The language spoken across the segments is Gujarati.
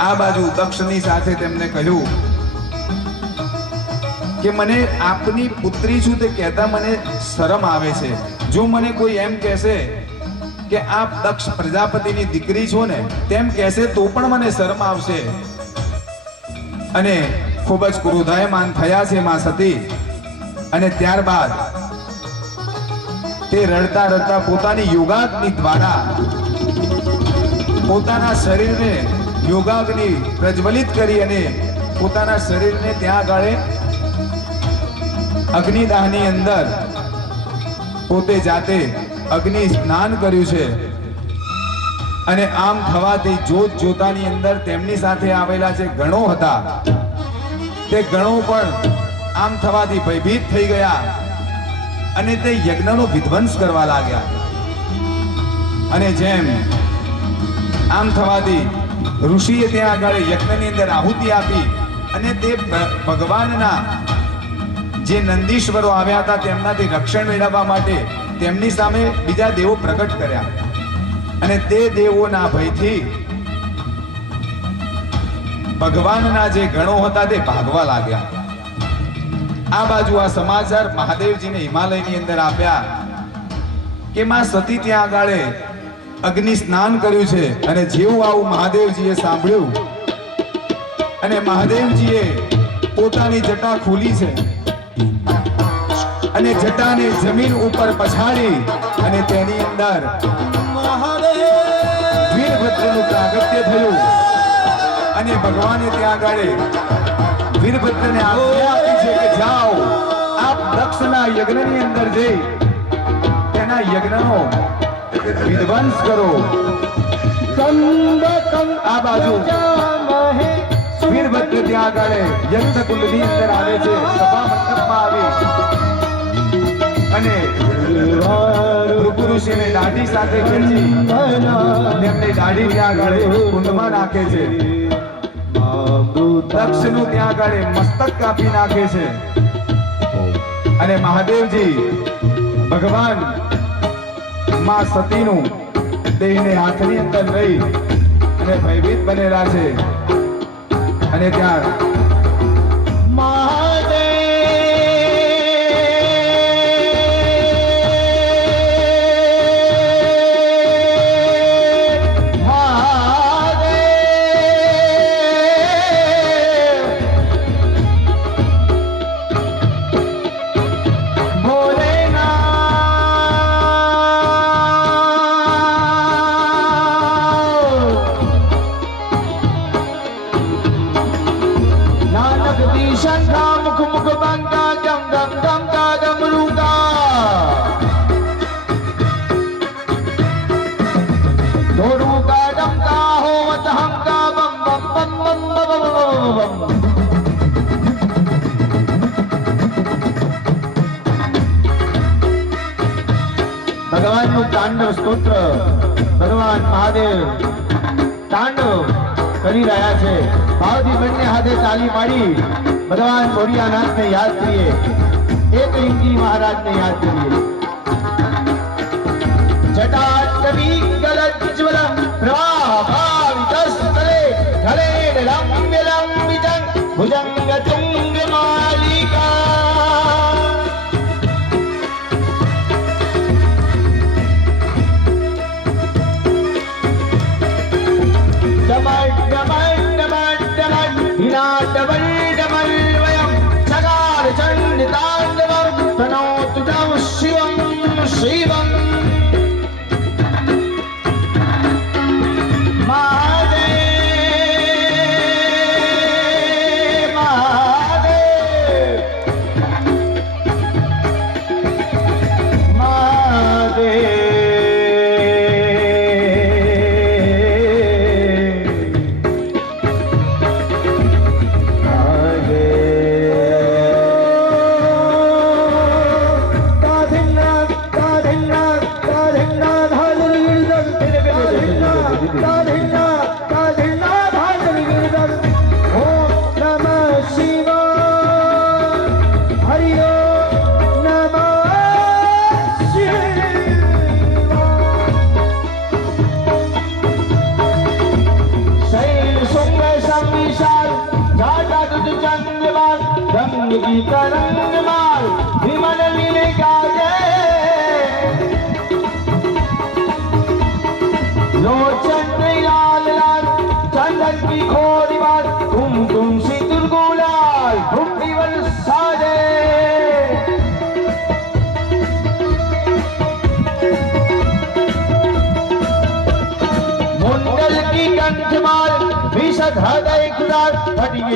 આ બાજુ દક્ષની સાથે તેમને કહ્યું કે મને આપની પુત્રી છું તે કહેતા મને શરમ આવે છે. જો મને કોઈ એમ કહેશે કે આપ દક્ષ પ્રજાપતિની દીકરી છો ને, તેમ કહેશે તો પણ મને શરમ આવશે. અને ખૂબ જ ક્રોધાયમાન થયા છે માં સતી. અને ત્યારબાદ તે રડતા રડતા પોતાની યોગાગ્નિ દ્વારા પોતાના શરીરને યોગાગ્નિ પ્રજ્વલિત કરી અને પોતાના શરીરને ત્યાં આગળ અગ્નિદાહની અંદર પોતે જાતે અગ્નિ સ્નાન કર્યું છે. અને આમ થવાથી જોત જોતાની અંદર તેમની સાથે આવેલા જે ગણો હતા, તે ગણો પણ આમ થવાથી ભયભીત થઈ ગયા અને તે યજ્ઞનો વિધ્વંસ કરવા લાગ્યા. અને જેમ આમ થવાથી ઋષિએ ત્યાં આગળ યજ્ઞની અંદર આહુતિ આપી અને તે ભગવાનના જે નંદીશ્વરો આવ્યા હતા તેમનાથી રક્ષણ મેળવવા માટે તેમની સામે બીજા દેવો પ્રગટ કર્યા. અને તે દેવોના ભયથી ભગવાનના જે ગણો હતા તે ભાગવા લાગ્યા. આ બાજુ આ સમાચાર મહાદેવજીને હિમાલયની અંદર આપ્યા કે માં સતી ત્યાં આગળ અગ્નિ સ્નાન કર્યું છે અને જેવું આવું મહાદેવજીએ સાંભળ્યું અને મહાદેવજીએ પોતાની જટા ખોલી છે અને જટાને જમીન ઉપર પછાડી અને તેની અંદર વીરભદ્રનું પ્રાગત્ય થયું અને ભગવાને ત્યાં આગળ વીરભદ્રને આજ્ઞા આપી છે કે જાઓ, આપ દક્ષના યજ્ઞની અંદર જઈ તેના યજ્ઞનો વિધ્વંસ કરો. આ બાજુ. વીરભદ્ર ત્યાં આગળ યજ્ઞની અંદર આવે છે. સભા મંડપમાં આવી. અને ઋષિને દાઢી સાથે ખેંચી તેમને દાઢી ત્યાં આગળ કુંડમાં નાખે છે. દક્ષનું ત્યાં આગળ મસ્તક કાપી નાખે છે. અને મહાદેવજી ભગવાન માં સતીનું દેહને હાથની અંદર લઈ અને ભયભીત બનેલા છે. અને ત્યાં ભગવાનનું તાંડવ સ્તોત્ર ભગવાન મહાદેવ તાંડવ કરી રહ્યા છે. ભાવથી બંને હાથે તાલી પાડી ભગવાન ભોળિયાનાથને યાદ કરીએ. એક લિંગી મહારાજને યાદ કરીએ. જટાટવી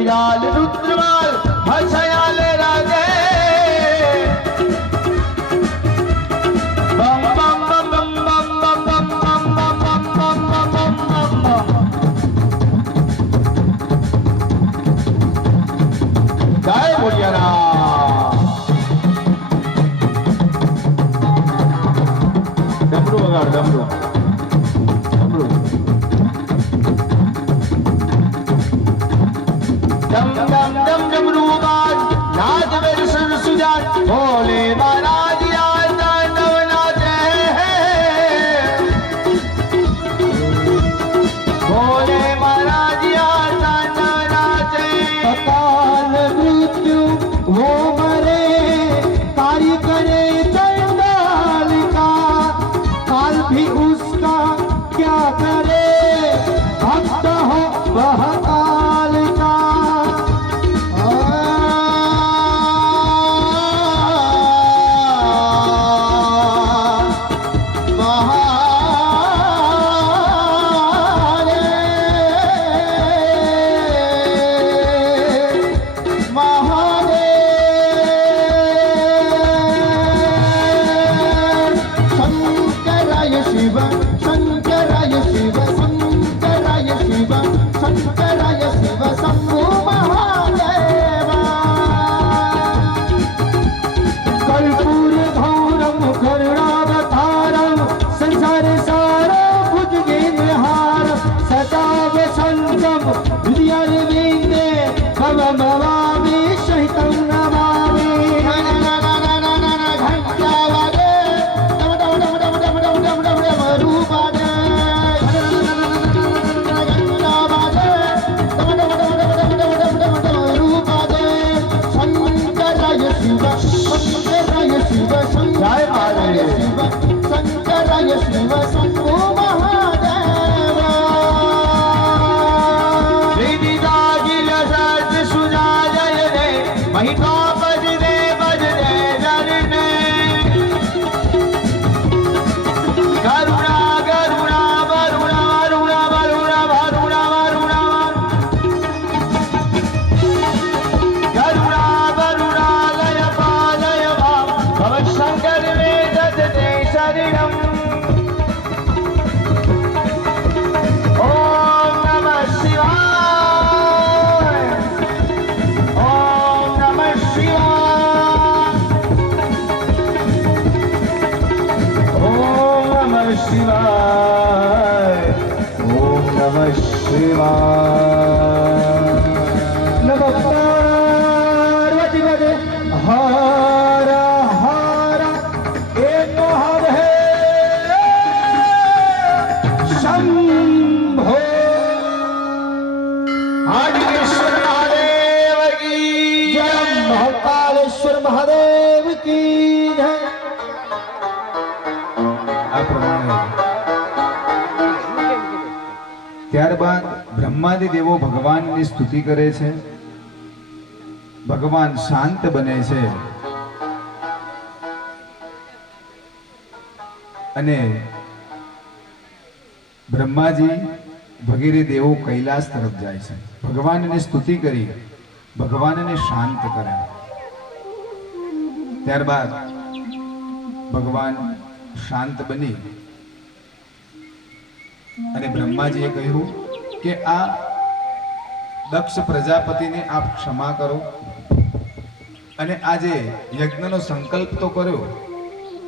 लाल रुद्रमाल हसयाल राजे बम बम बम बम बम बम बम बम बम बम बम बम बम बम जय बोलियाना डमरू वगाड़ डमरू डमरू શિવાય નમ પાર્વતી વદે હર હર એક હર હે શંભો આદિશ્વર મહાદેવ કી જય મહાકાલેશ્વર મહાદેવ કી બ્રહ્માદિ દેવો ભગવાનની સ્તુતિ કરે છે. ભગવાન શાંત બને છે. અને બ્રહ્માજી વગેરે દેવો કૈલાસ તરફ જાય છે. ભગવાનની સ્તુતિ કરી. ભગવાનને શાંત કરે. ત્યારબાદ ભગવાન શાંત બની. અને બ્રહ્માજીએ કહ્યું કે આ દક્ષ પ્રજાપતિને આપ ક્ષમા કરો. અને આજે યજ્ઞનો સંકલ્પ તો કર્યો,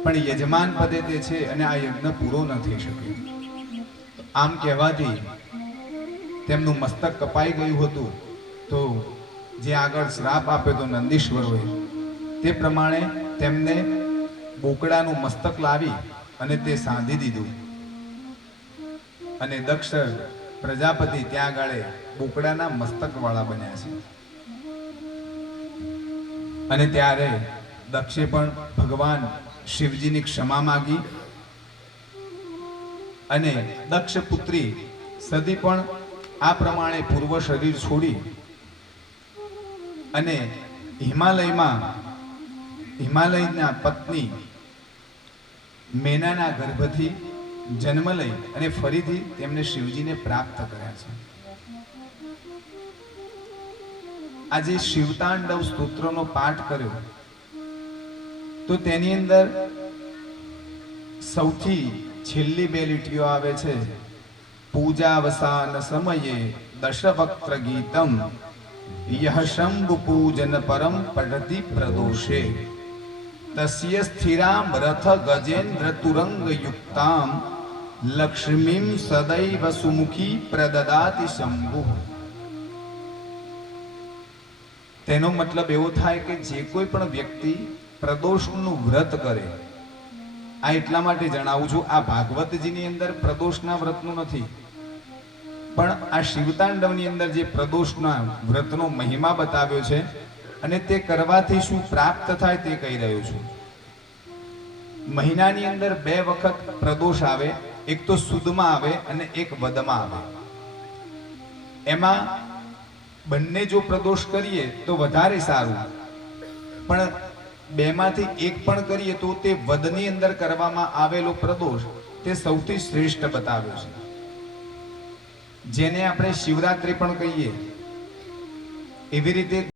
પણ યજમાન પદે તે છે અને આ યજ્ઞ પૂરો ન થઈ શક્યો આમ કહેવાથી તેમનું મસ્તક કપાઈ ગયું હતું, તો જે આગળ શ્રાપ આપ્યો તો નંદીશ્વરોએ, તે પ્રમાણે તેમને બોકડાનું મસ્તક લાવી અને તે સાંધી દીધું. અને દક્ષ પ્રજાપતિ ત્યાં આગળ બોકડાના મસ્તકવાળા બન્યા છે. અને ત્યારે દક્ષે પણ ભગવાન શિવજીની ક્ષમા માગી અને દક્ષ પુત્રી સદી પણ આ પ્રમાણે પૂર્વ શરીર છોડી અને હિમાલયમાં હિમાલયના પત્ની મેનાના ગર્ભથી જન્મ લઈ અને ફરીથી તેમને શિવજીને પ્રાપ્ત કર્યા છે. આજે શિવતાંડવ સ્તોત્રનો પાઠ કર્યો. તો તેની અંદર સૌથી છેલ્લી બે લીટીઓ આવે છે. પૂજાવસાન સમયે દશવક્ત્ર ગીતમ, યહ શંભુ પૂજન પરમ પઢતિ પ્રદોષે. તસ્ય સ્થિરામ રથ ગજેન્દ્ર તુરંગ યુક્તામ લક્ષ્મીમ સદૈવ સુમુખી પ્રદદાતિ શંભુ તેનો મતલબ એવો થાય કે જે કોઈ પણ વ્યક્તિ પ્રદોષનું વ્રત કરે, આ એટલા માટે જણાવું છું, આ ભાગવતજીની અંદર પ્રદોષના વ્રતનું નથી, પણ આ શિવતાંડવની અંદર જે પ્રદોષના વ્રતનો મહિમા બતાવ્યો છે અને તે કરવાથી શું પ્રાપ્ત થાય તે કહી રહ્યો છું. મહિનાની અંદર બે વખત પ્રદોષ આવે એક તો સુદમાં આવે અને એક વદમાં આવે. એમાં બંને જો પ્રદોષ કરીએ તો વધારે સારું. પણ બેમાંથી એક પણ કરીએ તો તે વદની અંદર કરવામાં આવેલો પ્રદોષ તે સૌથી શ્રેષ્ઠ બતાવ્યો છે. જેને આપણે શિવરાત્રી પણ કહીએ. એવી રીતે